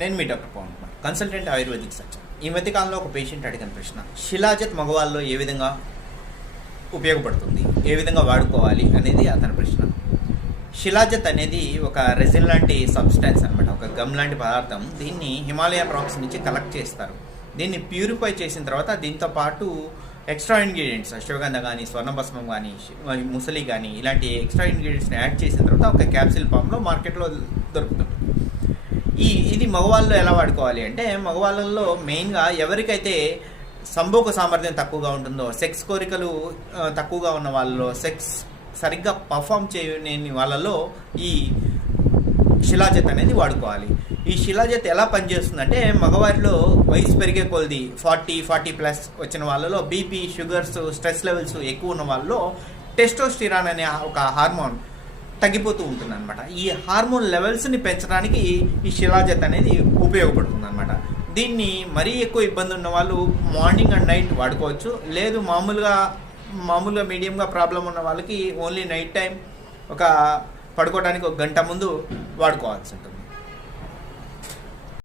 నేను మీ doctor Pavan Kumar, consultant ayurvedic surgeon. ఈ మధ్యకాలంలో ఒక పేషెంట్ అడిగిన ప్రశ్న, శిలాజత్ మగవాళ్ళలో ఏ విధంగా ఉపయోగపడుతుంది, ఏ విధంగా వాడుకోవాలి అనేది అతని ప్రశ్న. శిలాజత్ అనేది ఒక రెజిన్ లాంటి సబ్స్టాన్స్ అనమాట, ఒక గమ్ లాంటి పదార్థం. దీన్ని హిమాలయ రాక్స్ నుంచి కలెక్ట్ చేస్తారు. దీన్ని ప్యూరిఫై చేసిన తర్వాత దీంతో పాటు ఎక్స్ట్రా ఇంగ్రీడియంట్స్, అశ్వగంధ కానీ, స్వర్ణభస్మం కానీ, ముసలి కానీ, ఇలాంటి ఎక్స్ట్రా ఇంగ్రీడియంట్స్ని యాడ్ చేసిన తర్వాత ఒక క్యాప్సిల్ ఫామ్లో మార్కెట్లో దొరుకుతుంది. ఇది మగవాళ్ళు ఎలా వాడుకోవాలి అంటే, మగవాళ్ళల్లో మెయిన్గా ఎవరికైతే సంభోగ సామర్థ్యం తక్కువగా ఉంటుందో, సెక్స్ కోరికలు తక్కువగా ఉన్న వాళ్ళలో, సెక్స్ సరిగ్గా పర్ఫామ్ చేయని వాళ్ళలో ఈ శిలాజత్ అనేది వాడుకోవాలి. ఈ శిలాజత్ ఎలా పనిచేస్తుందంటే, మగవారిలో వయసు పెరిగే కొలది 40+ వచ్చిన వాళ్ళలో బీపీ, షుగర్స్, స్ట్రెస్ లెవెల్స్ ఎక్కువ ఉన్న వాళ్ళలో టెస్టోస్టిరాన్ అనే ఒక హార్మోన్ తగ్గిపోతూ ఉంటుంది అనమాట. ఈ హార్మోన్ లెవెల్స్ని పెంచడానికి ఈ శిలాజత్ అనేది ఉపయోగపడుతుంది అనమాట. దీన్ని మరీ ఎక్కువ ఇబ్బంది ఉన్న వాళ్ళు మార్నింగ్ అండ్ నైట్ వాడుకోవచ్చు. లేదు మామూలుగా మీడియంగా ప్రాబ్లం ఉన్న వాళ్ళకి ఓన్లీ నైట్ టైం పడుకోవడానికి 1 గంట ముందు వాడుకోవాల్సి ఉంటుంది.